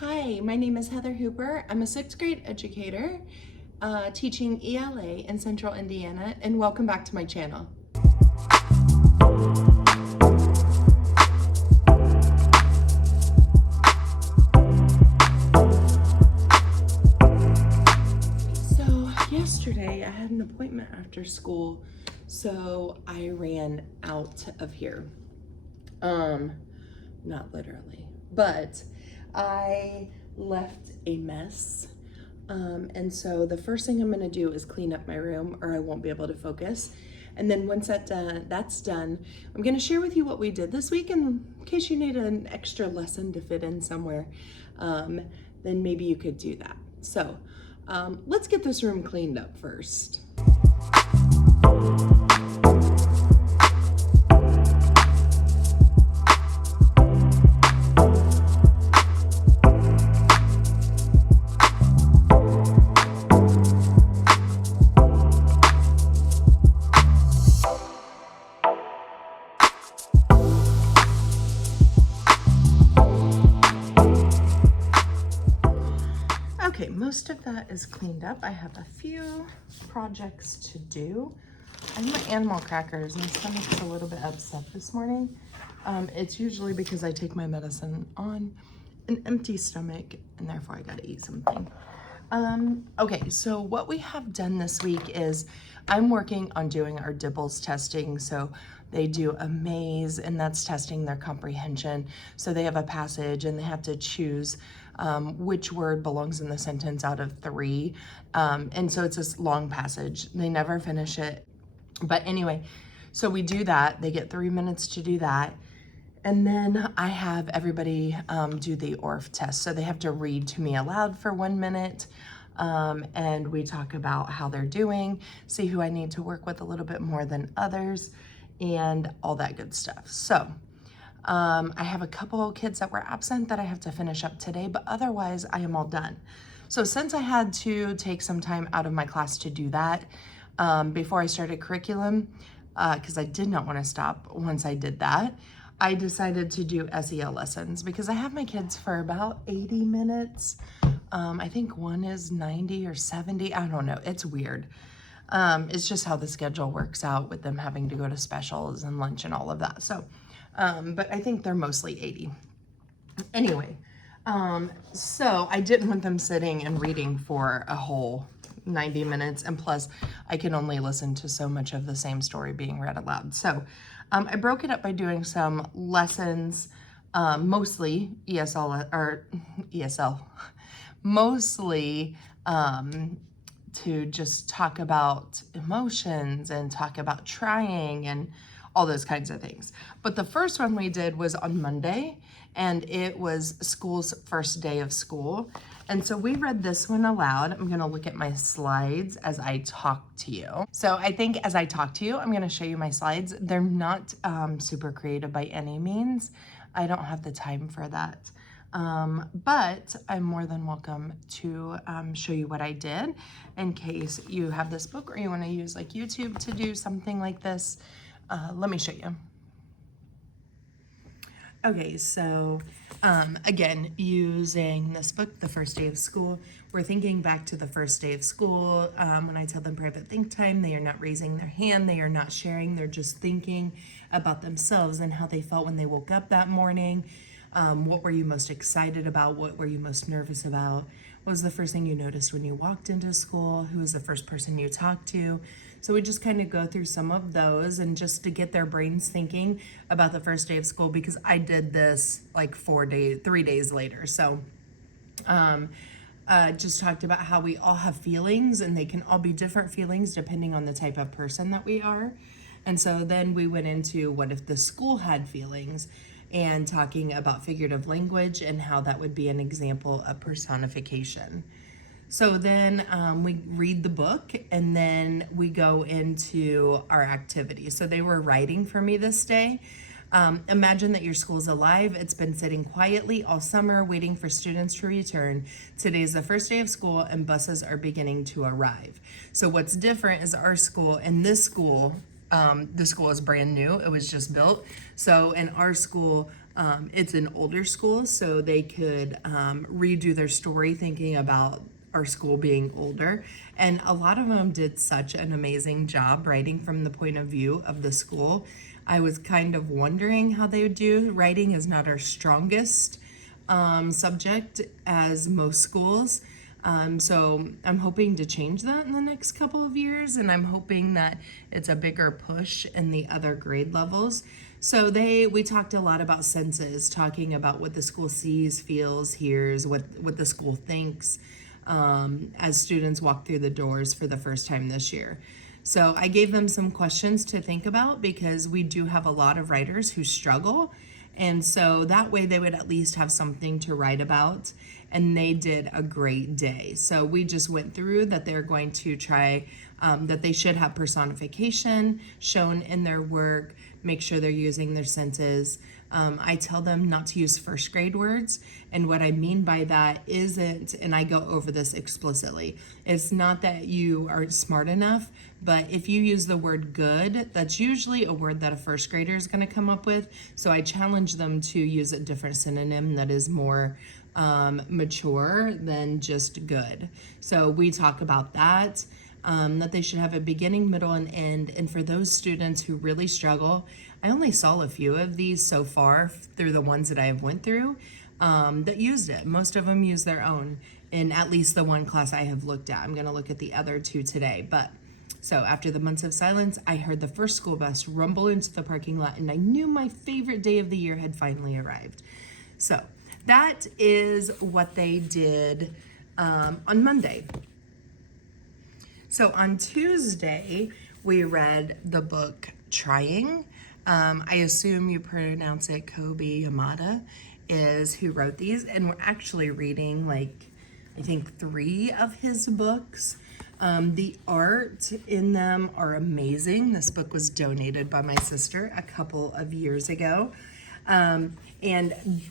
Hi, my name is Heather Hooper. I'm a sixth grade educator teaching ELA in Central Indiana, and welcome back to my channel. So yesterday I had an appointment after school, so I ran out of here. Not literally, but I left a mess. And so the first thing I'm gonna do is clean up my room or I won't be able to focus. And then once that's done, I'm gonna share with you what we did this week in case you need an extra lesson to fit in somewhere, then maybe you could do that. So let's get this room cleaned up first. Okay, most of that is cleaned up. I have a few projects to do. I have my animal crackers. My stomach's a little bit upset this morning. It's usually because I take my medicine on an empty stomach and therefore I gotta eat something. Okay, so what we have done this week is I'm working on doing our DIBELS testing. So they do a maze and that's testing their comprehension. So they have a passage and they have to choose which word belongs in the sentence out of 3. And so it's this long passage. They never finish it. But anyway, so we do that. They get 3 minutes to do that. And then I have everybody do the ORF test. So they have to read to me aloud for 1 minute. And we talk about how they're doing, see who I need to work with a little bit more than others, and all that good stuff. So I have a couple kids that were absent that I have to finish up today, but otherwise I am all done. So since I had to take some time out of my class to do that before I started curriculum, because I did not want to stop once I did that, I decided to do SEL lessons because I have my kids for about 80 minutes. I think one is 90 or 70. I don't know. It's weird. It's just how the schedule works out with them having to go to specials and lunch and all of that. So, but I think they're mostly 80. Anyway, so I didn't want them sitting and reading for a whole 90 minutes. And plus, I can only listen to so much of the same story being read aloud. So I broke it up by doing some lessons, mostly ESL, mostly to just talk about emotions and talk about trying and all those kinds of things. But the first one we did was on Monday, and it was school's first day of school. And so we read this one aloud. I'm gonna look at my slides as I talk to you. So I think as I talk to you, I'm gonna show you my slides. They're not super creative by any means. I don't have the time for that. But I'm more than welcome to show you what I did in case you have this book or you wanna use like YouTube to do something like this. Let me show you. Okay, so again, using this book, The First Day of School, we're thinking back to the first day of school. When I tell them private think time, they are not raising their hand, they are not sharing, they're just thinking about themselves and how they felt when they woke up that morning. What were you most excited about? What were you most nervous about? What was the first thing you noticed when you walked into school? Who was the first person you talked to? So we just kind of go through some of those and just to get their brains thinking about the first day of school, because I did this like 3 days later. So just talked about how we all have feelings and they can all be different feelings depending on the type of person that we are. And so then we went into what if the school had feelings, and talking about figurative language and how that would be an example of personification. So then we read the book and then we go into our activities. So they were writing for me this day. Imagine that your school's alive. It's been sitting quietly all summer waiting for students to return. Today is the first day of school and buses are beginning to arrive. So what's different is our school and this school, the school is brand new. It was just built. So in our school, It's an older school, so they could redo their story thinking about our school being older. And a lot of them did such an amazing job writing from the point of view of the school. I was kind of wondering how they would do. Writing is not our strongest subject as most schools. So I'm hoping to change that in the next couple of years, and I'm hoping that it's a bigger push in the other grade levels. So we talked a lot about senses, talking about what the school sees, feels, hears, what the school thinks as students walk through the doors for the first time this year. So I gave them some questions to think about because we do have a lot of writers who struggle. And so that way they would at least have something to write about. And they did a great day. So we just went through that they're going to try, that they should have personification shown in their work, make sure they're using their senses. I tell them not to use first grade words. And what I mean by that isn't, and I go over this explicitly, it's not that you aren't smart enough, but if you use the word good, that's usually a word that a first grader is going to come up with. So I challenge them to use a different synonym that is more mature than just good. So we talk about that. That they should have a beginning, middle, and end. And for those students who really struggle, I only saw a few of these so far through the ones that I have went through that used it. Most of them use their own in at least the one class I have looked at. I'm going to look at the other two today. But so after the months of silence, I heard the first school bus rumble into the parking lot, and I knew my favorite day of the year had finally arrived. So that is what they did on Monday. So on Tuesday, we read the book Trying. I assume you pronounce it Kobe Yamada is who wrote these. And we're actually reading I think 3 of his books. The art in them are amazing. This book was donated by my sister a couple of years ago. And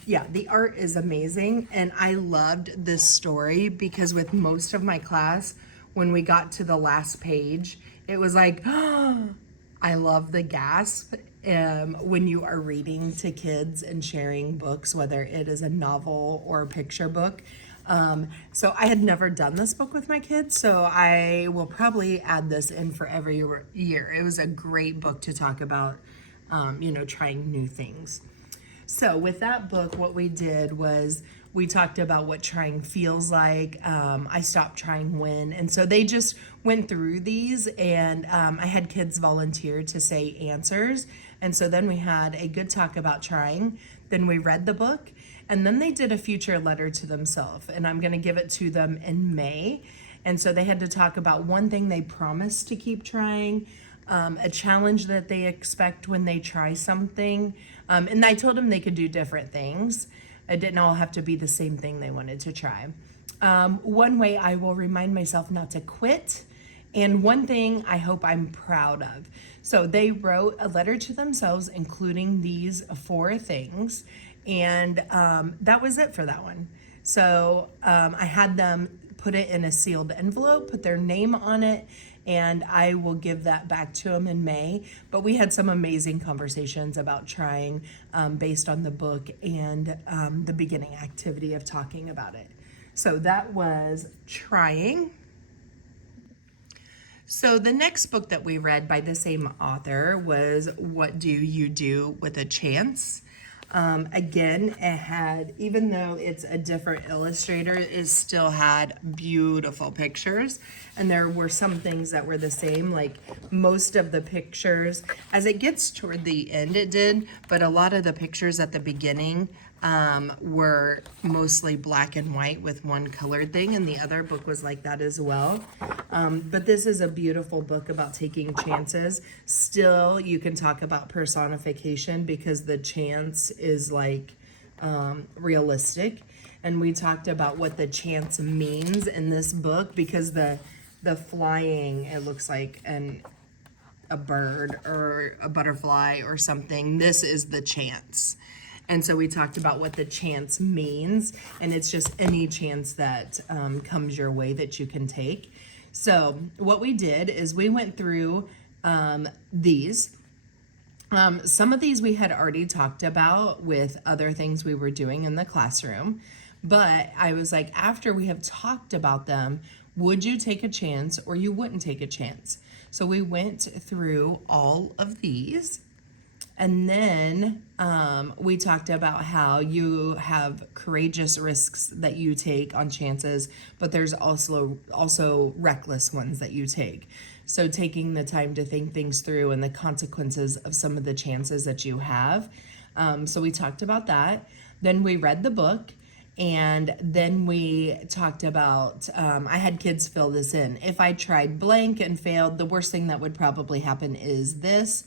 yeah, the art is amazing. And I loved this story because with most of my class, when we got to the last page, it was like, oh, I love the gasp when you are reading to kids and sharing books, whether it is a novel or a picture book. So I had never done this book with my kids, so I will probably add this in for every year. It was a great book to talk about, trying new things. So with that book, what we did was we talked about what trying feels like. I stopped trying when. And so they just went through these, and I had kids volunteer to say answers. And so then we had a good talk about trying. Then we read the book, and then they did a future letter to themselves. And I'm going to give it to them in May. And so they had to talk about one thing they promised to keep trying, a challenge that they expect when they try something. And I told them they could do different things. It didn't all have to be the same thing they wanted to try. One way I will remind myself not to quit, and one thing I hope I'm proud of. So they wrote a letter to themselves, including these 4 things, and that was it for that one. So I had them put it in a sealed envelope, put their name on it, and I will give that back to them in May. But we had some amazing conversations about trying based on the book and the beginning activity of talking about it. So that was Trying. So the next book that we read by the same author was What Do You Do with a Chance? Again, it had, even though it's a different illustrator, it still had beautiful pictures. And there were some things that were the same, like most of the pictures, as it gets toward the end, it did, but a lot of the pictures at the beginning were mostly black and white with one colored thing, and the other book was like that as well. But this is a beautiful book about taking chances. Still, you can talk about personification because the chance is like realistic. And we talked about what the chance means in this book because the flying, it looks like a bird or a butterfly or something. This is the chance. And so we talked about what the chance means, and it's just any chance that comes your way that you can take. So what we did is we went through these, Some of these we had already talked about with other things we were doing in the classroom, but I was like, after we have talked about them, would you take a chance or you wouldn't take a chance? So we went through all of these. And then we talked about how you have courageous risks that you take on chances, but there's also reckless ones that you take. So taking the time to think things through and the consequences of some of the chances that you have. So we talked about that. Then we read the book. And then we talked about, I had kids fill this in. If I tried blank and failed, the worst thing that would probably happen is this.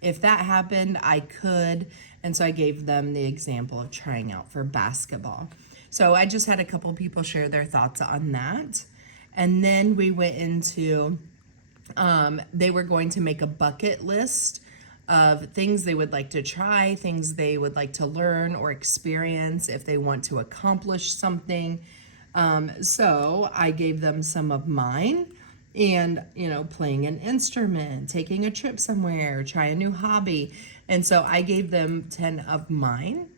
If that happened, I could. And so I gave them the example of trying out for basketball. So I just had a couple people share their thoughts on that. And then we went into, they were going to make a bucket list of things they would like to try, things they would like to learn or experience if they want to accomplish something. So I gave them some of mine. And, playing an instrument, taking a trip somewhere, try a new hobby. And so I gave them 10 of mine,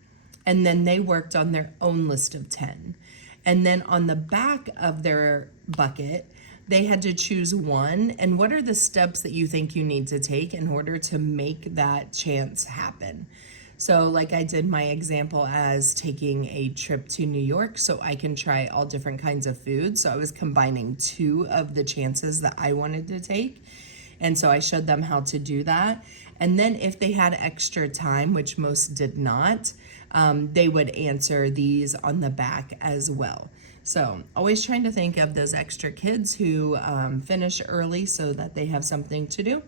and then they worked on their own list of 10. And then on the back of their bucket, they had to choose one. And what are the steps that you think you need to take in order to make that chance happen? So like I did my example as taking a trip to New York so I can try all different kinds of food. So I was combining two of the chances that I wanted to take. And so I showed them how to do that. And then if they had extra time, which most did not, they would answer these on the back as well. So always trying to think of those extra kids who finish early so that they have something to do.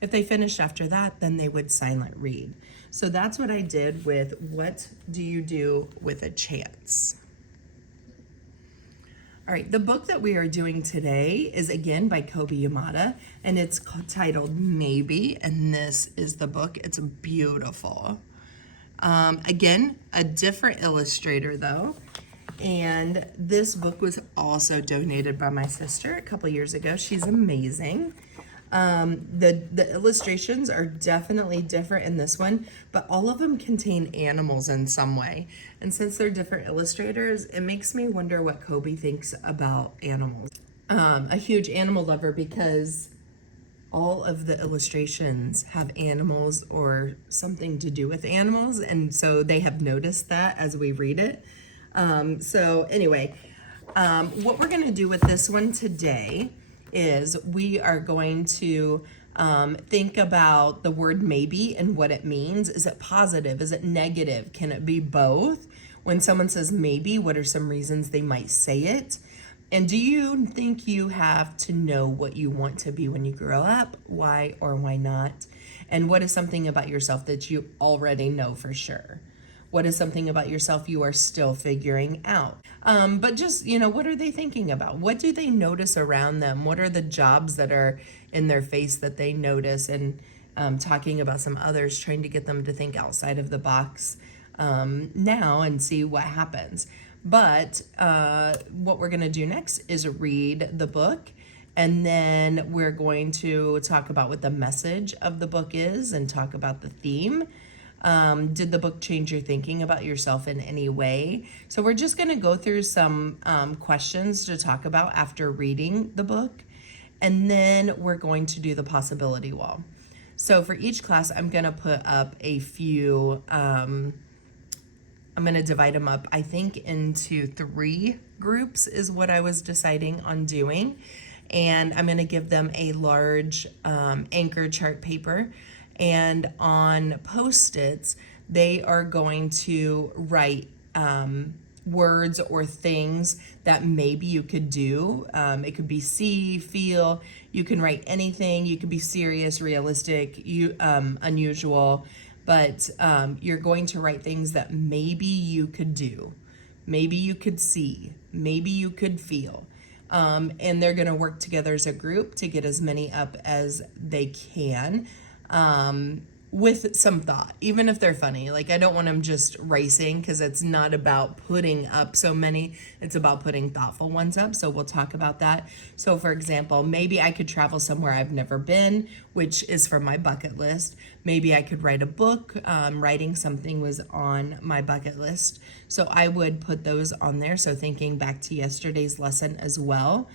If they finished after that, then they would silent read. So that's what I did with what do you do with a chance? All right, the book that we are doing today is again by Kobe Yamada, and it's titled Maybe, and this is the book. It's beautiful. Again, a different illustrator though. And this book was also donated by my sister a couple years ago. She's amazing. The illustrations are definitely different in this one, but all of them contain animals in some way. And since they're different illustrators, it makes me wonder what Kobe thinks about animals. A huge animal lover because all of the illustrations have animals or something to do with animals, and so they have noticed that as we read it. So anyway, what we're gonna do with this one today is we are going to think about the word maybe and what it means. Is it positive? Is it negative? Can it be both? When someone says maybe, what are some reasons they might say it? And do you think you have to know what you want to be when you grow up? Why or why not? And what is something about yourself that you already know for sure? What is something about yourself you are still figuring out? But just, what are they thinking about? What do they notice around them? What are the jobs that are in their face that they notice? And talking about some others, trying to get them to think outside of the box now and see what happens. But what we're going to do next is read the book. And then we're going to talk about what the message of the book is and talk about the theme. Did the book change your thinking about yourself in any way? So we're just going to go through some questions to talk about after reading the book. And then we're going to do the possibility wall. So for each class, I'm going to put up a few, I'm going to divide them up, I think, into 3 groups is what I was deciding on doing. And I'm going to give them a large anchor chart paper. And on Post-its, they are going to write words or things that maybe you could do. It could be see, feel. You can write anything. You could be serious, realistic, unusual. But you're going to write things that maybe you could do. Maybe you could see. Maybe you could feel. And they're going to work together as a group to get as many up as they can. with some thought, even if they're funny. Like, I don't want them just racing, because it's not about putting up so many, it's about putting thoughtful ones up. So we'll talk about that. So for example, maybe I could travel somewhere I've never been, which is for my bucket list. Maybe I could write a book. Writing something was on my bucket list, so I would put those on there. So thinking back to yesterday's lesson as well.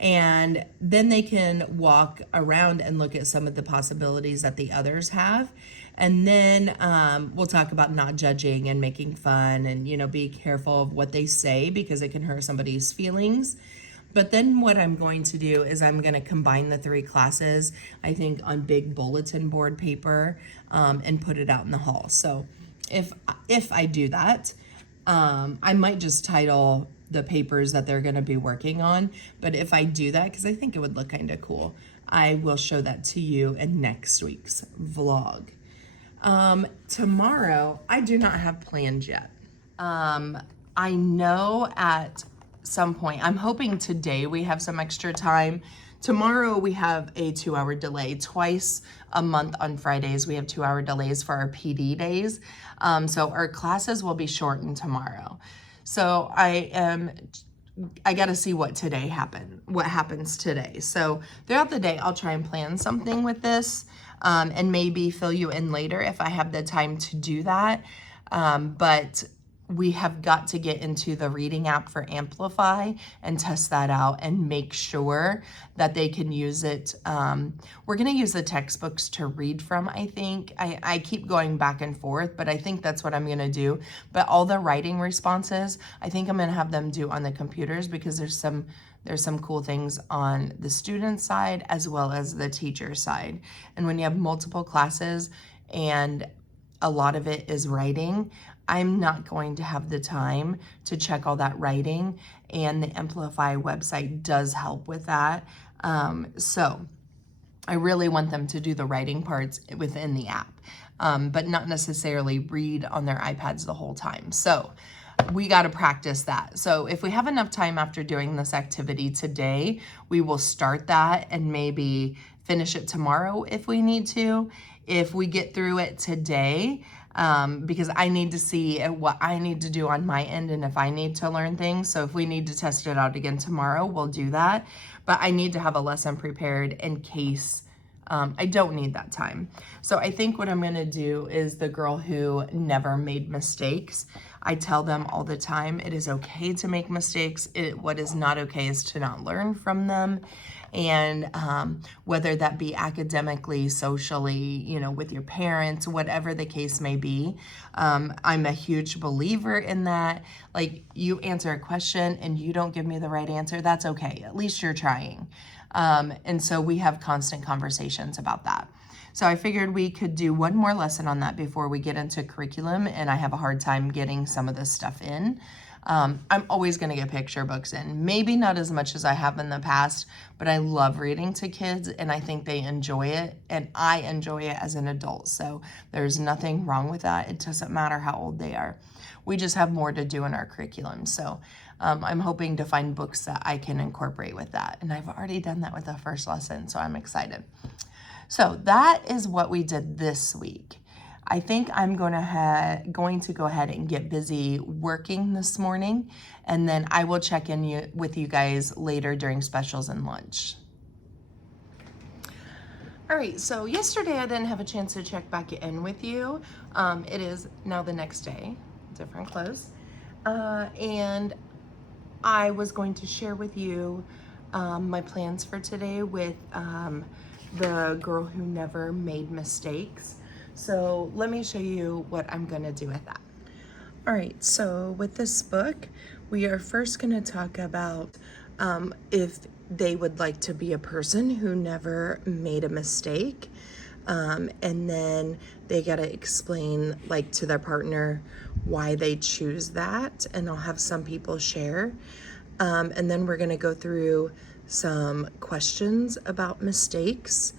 And then they can walk around and look at some of the possibilities that the others have. And then we'll talk about not judging and making fun, and, you know, be careful of what they say, because it can hurt somebody's feelings. But then what I'm going to do is I'm going to combine the 3 classes, I think, on big bulletin board paper, and put it out in the hall. So if I do that, I might just title the papers that they're going to be working on. But if I do that, because I think it would look kind of cool, I will show that to you in next week's vlog. Tomorrow, I do not have plans yet. I know at some point, I'm hoping today we have some extra time. Tomorrow we have a 2-hour delay. Twice a month on Fridays, we have 2-hour delays for our PD days. So our classes will be shortened tomorrow. So I got to see what happens today. So throughout the day, I'll try and plan something with this, and maybe fill you in later if I have the time to do that. But we have got to get into the reading app for Amplify and test that out and make sure that they can use it. We're going to use the textbooks to read from, I think. I keep going back and forth, but I think that's what I'm going to do. But all the writing responses, I think I'm going to have them do on the computers, because there's some cool things on the student side as well as the teacher side. And when you have multiple classes and a lot of it is writing, I'm not going to have the time to check all that writing, and the Amplify website does help with that. So I really want them to do the writing parts within the app, but not necessarily read on their iPads the whole time. So we got to practice that. So if we have enough time after doing this activity today, we will start that and maybe finish it tomorrow if we need to. If we get through it today, because I need to see what I need to do on my end and if I need to learn things. So if we need to test it out again tomorrow, we'll do that. But I need to have a lesson prepared in case I don't need that time. So I think what I'm going to do is the girl who never made mistakes. I tell them all the time, it is okay to make mistakes. What is not okay is to not learn from them. And whether that be academically, socially, you know, with your parents, whatever the case may be, I'm a huge believer in that. Like, you answer a question and you don't give me the right answer, that's okay. At least you're trying. And so we have constant conversations about that. So I figured we could do one more lesson on that before we get into curriculum, and I have a hard time getting some of this stuff in. I'm always going to get picture books in. Maybe not as much as I have in the past, but I love reading to kids, and I think they enjoy it, and I enjoy it as an adult. So there's nothing wrong with that. It doesn't matter how old they are. We just have more to do in our curriculum. So I'm hoping to find books that I can incorporate with that. And I've already done that with the first lesson, so I'm excited. So that is what we did this week. I think I'm going to go ahead and get busy working this morning, and then I will check in with you guys later during specials and lunch. All right, so yesterday I didn't have a chance to check back in with you. It is now the next day, different clothes, and I was going to share with you my plans for today with the girl who never made mistakes. So let me show you what I'm gonna do with that. All right, so with this book, we are first gonna talk about if they would like to be a person who never made a mistake. And then they gotta explain, like, to their partner why they choose that, and I'll have some people share. And then we're gonna go through some questions about mistakes,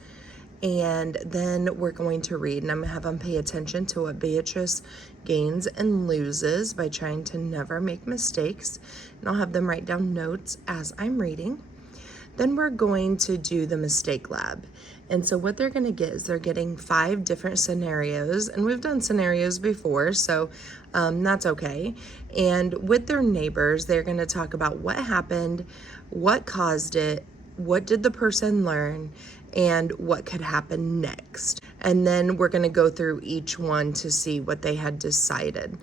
and then we're going to read, and I'm gonna have them pay attention to what Beatrice gains and loses by trying to never make mistakes, and I'll have them write down notes as I'm reading. Then we're going to do the mistake lab. And so what they're gonna get is they're getting 5 different scenarios, and we've done scenarios before, so that's okay. And with their neighbors, they're gonna talk about what happened, what caused it, what did the person learn, and what could happen next. And then we're gonna go through each one to see what they had decided.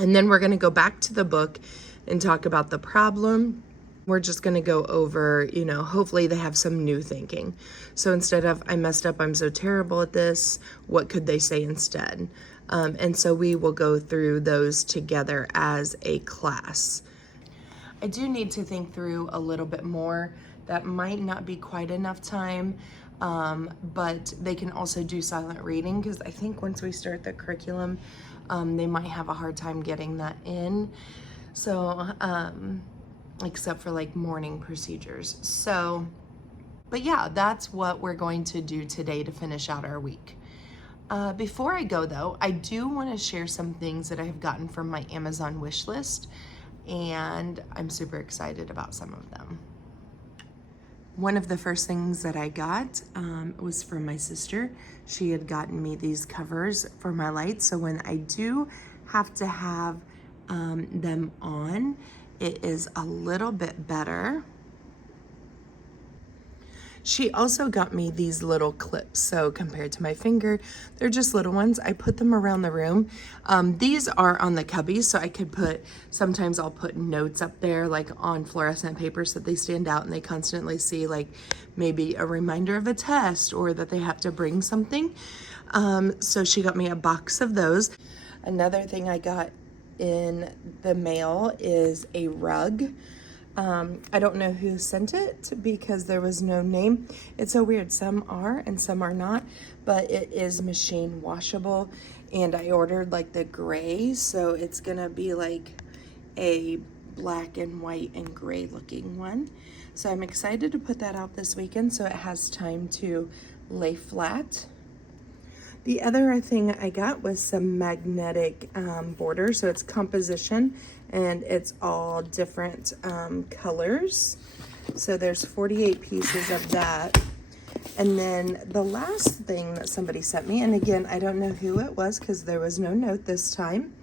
And then we're gonna go back to the book and talk about the problem. We're just gonna go over, hopefully they have some new thinking. So instead of, I messed up, I'm so terrible at this, what could they say instead? And so we will go through those together as a class. I do need to think through a little bit more. That might not be quite enough time, but they can also do silent reading, because I think once we start the curriculum, they might have a hard time getting that in. So, except for like morning procedures. So, but yeah, that's what we're going to do today to finish out our week. Before I go though, I do want to share some things that I have gotten from my Amazon wish list, and I'm super excited about some of them. One of the first things that I got was from my sister. She had gotten me these covers for my lights, so when I do have to have them on, it is a little bit better. She also got me these little clips, so compared to my finger, they're just little ones. I put them around the room. These are on the cubbies, so I could sometimes I'll put notes up there like on fluorescent paper so that they stand out and they constantly see like maybe a reminder of a test or that they have to bring something. So she got me a box of those. Another thing I got in the mail is a rug. I don't know who sent it because there was no name. It's so weird. Some are and some are not, but it is machine washable. And I ordered like the gray, so it's gonna be like a black and white and gray looking one. So I'm excited to put that out this weekend so it has time to lay flat. The other thing I got was some magnetic border, so it's composition and it's all different colors. So there's 48 pieces of that. And then the last thing that somebody sent me, and again, I don't know who it was because there was no note this time,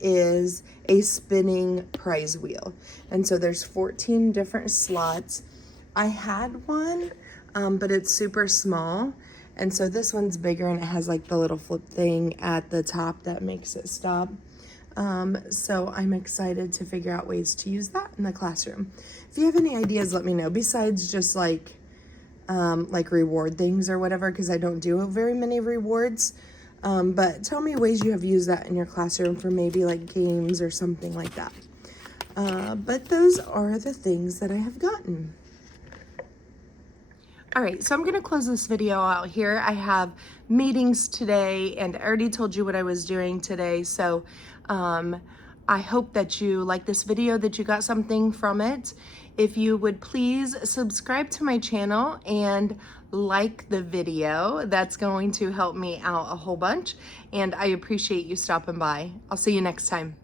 is a spinning prize wheel. And so there's 14 different slots. I had one, but it's super small. And so this one's bigger and it has like the little flip thing at the top that makes it stop. So I'm excited to figure out ways to use that in the classroom. If you have any ideas, let me know, besides just like reward things or whatever, because I don't do very many rewards. But tell me ways you have used that in your classroom for maybe like games or something like that. But those are the things that I have gotten. All right, so I'm gonna close this video out here. I have meetings today and I already told you what I was doing today. So I hope that you like this video, that you got something from it. If you would please subscribe to my channel and like the video, that's going to help me out a whole bunch. And I appreciate you stopping by. I'll see you next time.